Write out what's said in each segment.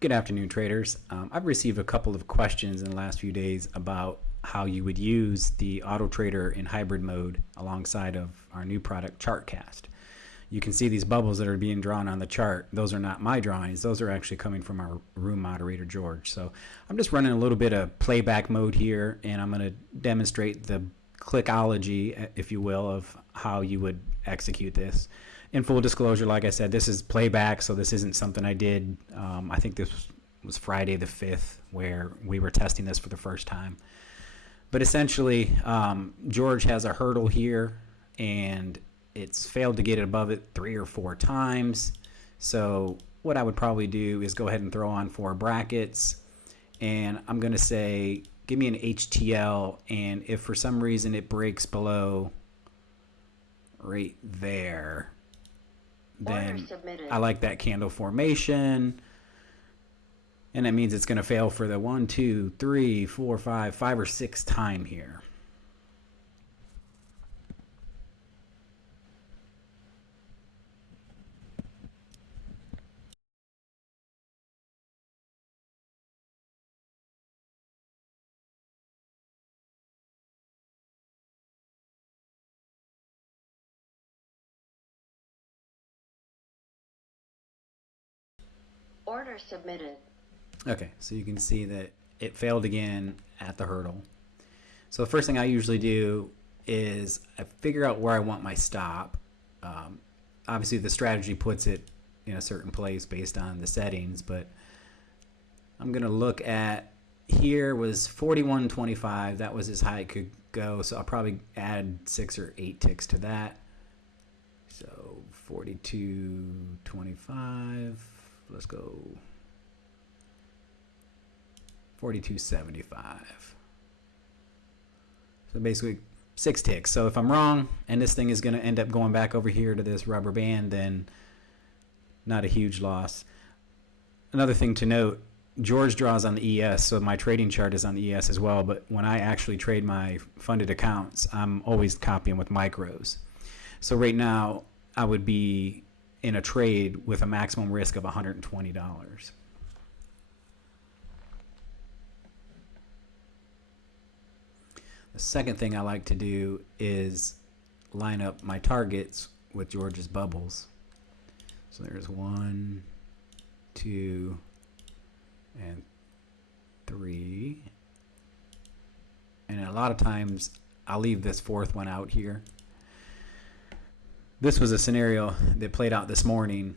Good afternoon, traders. I've received a couple of questions in the last few days about how you would use the AutoTrader in hybrid mode alongside of our new product, ChartCast. You can see these bubbles that are being drawn on the chart. Those are not my drawings. Those are actually coming from our room moderator, George. So I'm just running a little bit of playback mode here, and I'm going to demonstrate the clickology, if you will, of how you would execute this. In full disclosure, like I said, this is playback, so this isn't something I did. I think this was Friday the 5th where we were testing this for the first time. But essentially, George has a hurdle here, and it's failed to get it above it 3 or 4 times. So what I would probably do is go ahead and throw on 4 brackets, and I'm going to say, give me an HTL, and if for some reason it breaks below right there, then I like that candle formation, and that means it's going to fail for the 1, 2, 3, 4, 5 or 6 time here. Order submitted. Okay, so you can see that it failed again at the hurdle. So the first thing I usually do is I figure out where I want my stop. Obviously, the strategy puts it in a certain place based on the settings, but I'm going to look at, here was 41.25. That was as high it could go, so I'll probably add 6 or 8 ticks to that. So 42.25. Let's go 42.75. So basically 6 ticks. So if I'm wrong and this thing is going to end up going back over here to this rubber band, then not a huge loss. Another thing to note, George draws on the ES, so my trading chart is on the ES as well, but when I actually trade my funded accounts, I'm always copying with micros. So right now I would be in a trade with a maximum risk of $120. The second thing I like to do is line up my targets with George's bubbles. So there's 1, 2, and 3. And a lot of times I'll leave this 4th one out here. This was a scenario that played out this morning,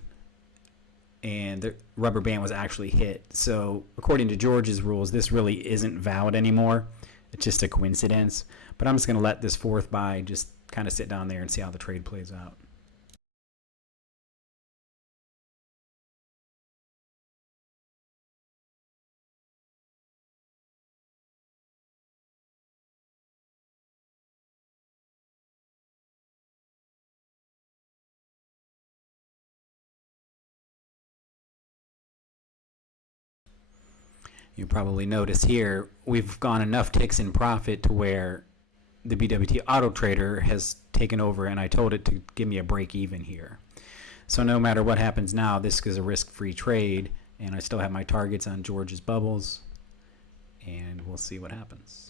and the rubber band was actually hit. So according to George's rules, this really isn't valid anymore. It's just a coincidence. But I'm just going to let this 4th buy just kind of sit down there and see how the trade plays out. You probably notice here we've gone enough ticks in profit to where the BWT AutoTrader has taken over, and I told it to give me a break even here. So no matter what happens now, this is a risk-free trade, and I still have my targets on George's bubbles, and we'll see what happens.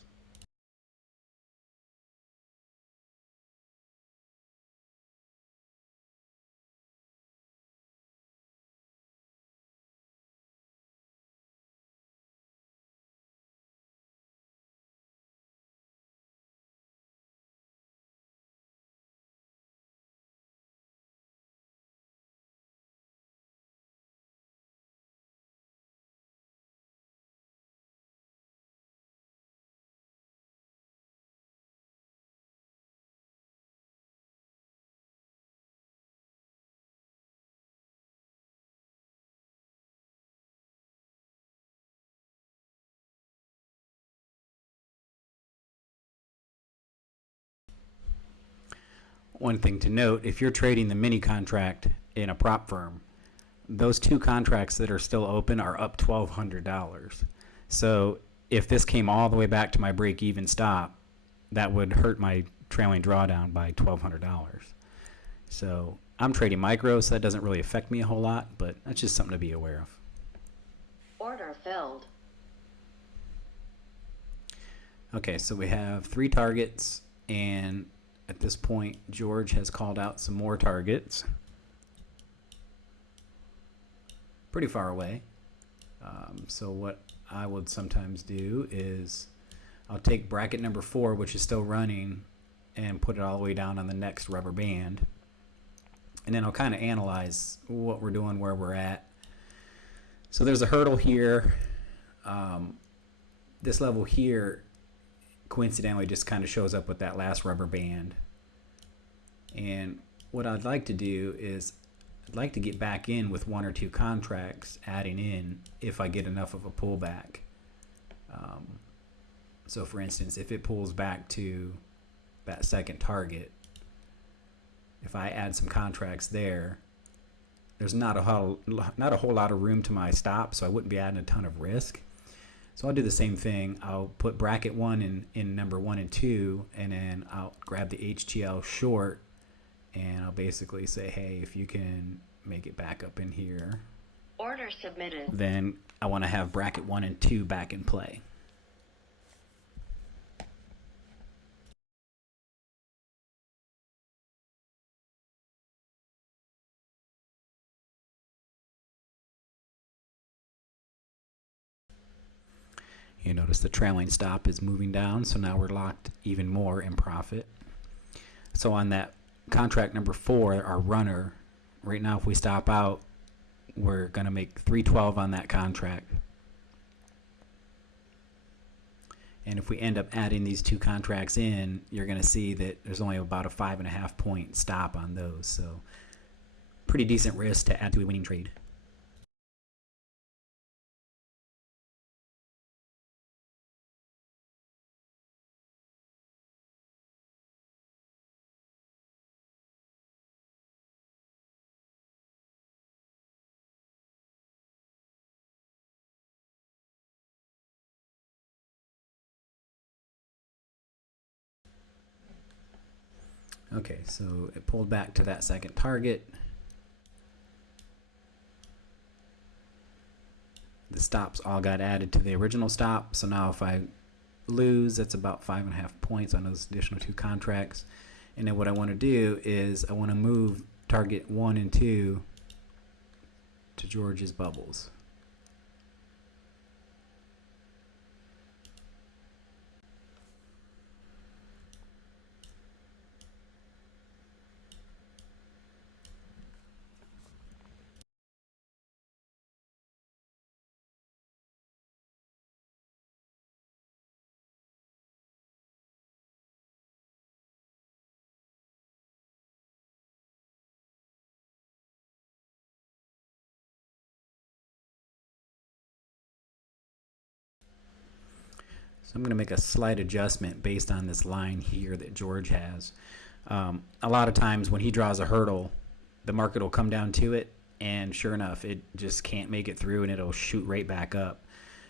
One thing to note, if you're trading the mini contract in a prop firm, those 2 contracts that are still open are up $1,200. So if this came all the way back to my break-even stop, that would hurt my trailing drawdown by $1,200. So I'm trading micros, so that doesn't really affect me a whole lot, but that's just something to be aware of. Order filled. Okay, so we have 3 targets, and at this point George has called out some more targets pretty far away. So what I would sometimes do is I'll take bracket number 4, which is still running, and put it all the way down on the next rubber band, and then I'll kind of analyze what we're doing, where we're at. So there's a hurdle here. This level here coincidentally just kind of shows up with that last rubber band, and what I'd like to do is I'd like to get back in with 1 or 2 contracts adding in if I get enough of a pullback. So for instance, if it pulls back to that second target, if I add some contracts there, there's not a whole lot of room to my stop, so I wouldn't be adding a ton of risk. So I'll do the same thing. I'll put bracket 1 in number 1 and 2, and then I'll grab the HTL short, and I'll basically say, hey, if you can make it back up in here, Order submitted. then I want to have bracket 1 and 2 back in play. You notice the trailing stop is moving down, so now we're locked even more in profit. So on that contract number 4, our runner, right now if we stop out, we're going to make 312 on that contract. And if we end up adding these 2 contracts in, you're going to see that there's only about a 5.5 point stop on those. So pretty decent risk to add to a winning trade. Okay, so it pulled back to that second target. The stops all got added to the original stop, so now if I lose, that's about 5.5 points on those additional 2 contracts. And then what I want to do is I want to move target 1 and 2 to George's bubbles. So I'm going to make a slight adjustment based on this line here that George has. A lot of times when he draws a hurdle, the market will come down to it, and sure enough, it just can't make it through, and it'll shoot right back up.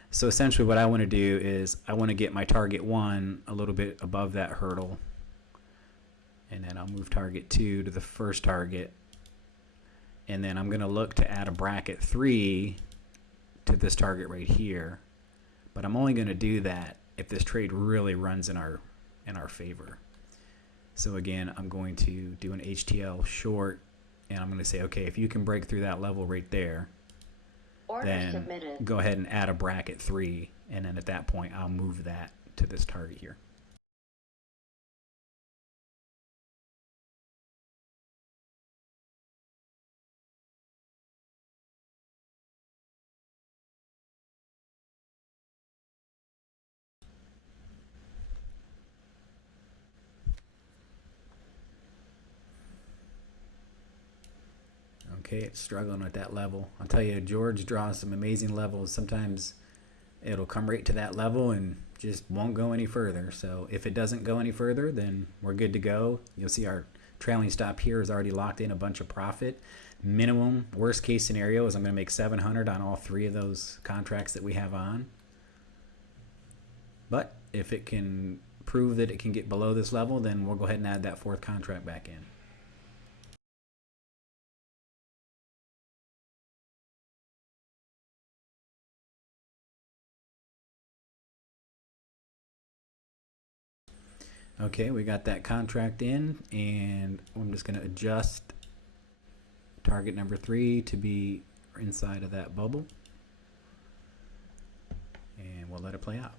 So essentially what I want to do is I want to get my target 1 a little bit above that hurdle, and then I'll move target 2 to the first target, and then I'm going to look to add a bracket 3 to this target right here. But I'm only going to do that if this trade really runs in our favor. So again, I'm going to do an HTL short, and I'm going to say, okay, if you can break through that level right there, Order then submitted. go ahead and add a bracket 3, and then at that point I'll move that to this target here. Okay, it's struggling at that level. I'll tell you, George draws some amazing levels. Sometimes it'll come right to that level and just won't go any further. So if it doesn't go any further, then we're good to go. You'll see our trailing stop here is already locked in a bunch of profit. Minimum, worst case scenario is I'm going to make 700 on all 3 of those contracts that we have on. But if it can prove that it can get below this level, then we'll go ahead and add that 4th contract back in. Okay, we got that contract in, and I'm just going to adjust target number 3 to be inside of that bubble, and we'll let it play out.